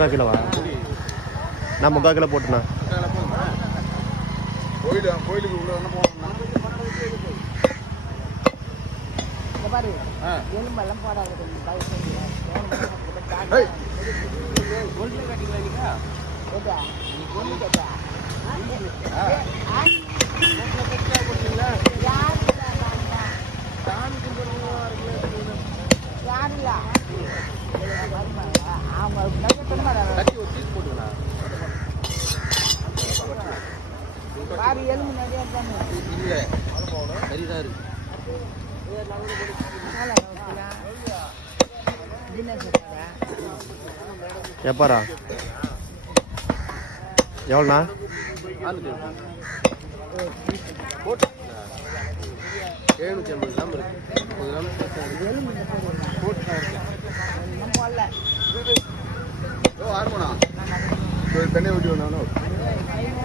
முக்கால் கிலோவா? நான் 3/4 கிலோ போட்டுண்ணா. கோயிலுக்கு உள்ள என்ன போகணும்னா எலும்பெல்லாம் போடாது. எலும்பு நிறைய இல்லை சரிதான் இருக்கு. எப்பாரா எவ்வளோண்ணா? போட்டு 750 கிராம் இருக்கு. 6 மணா தண்ணியை வெட்டி வேணாலும்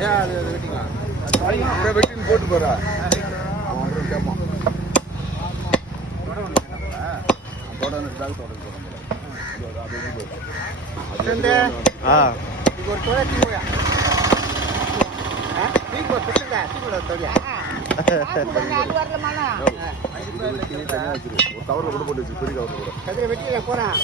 ஏன் அது வெட்டிக்கலாம். வெட்டின்னு போட்டு போறா அவன் அப்புறம் கேட்பான். ஒரு தொழில் கவர்ல கூட போட்டு வச்சு பெரிய கவர்ல கூட வெட்டியில போறான்.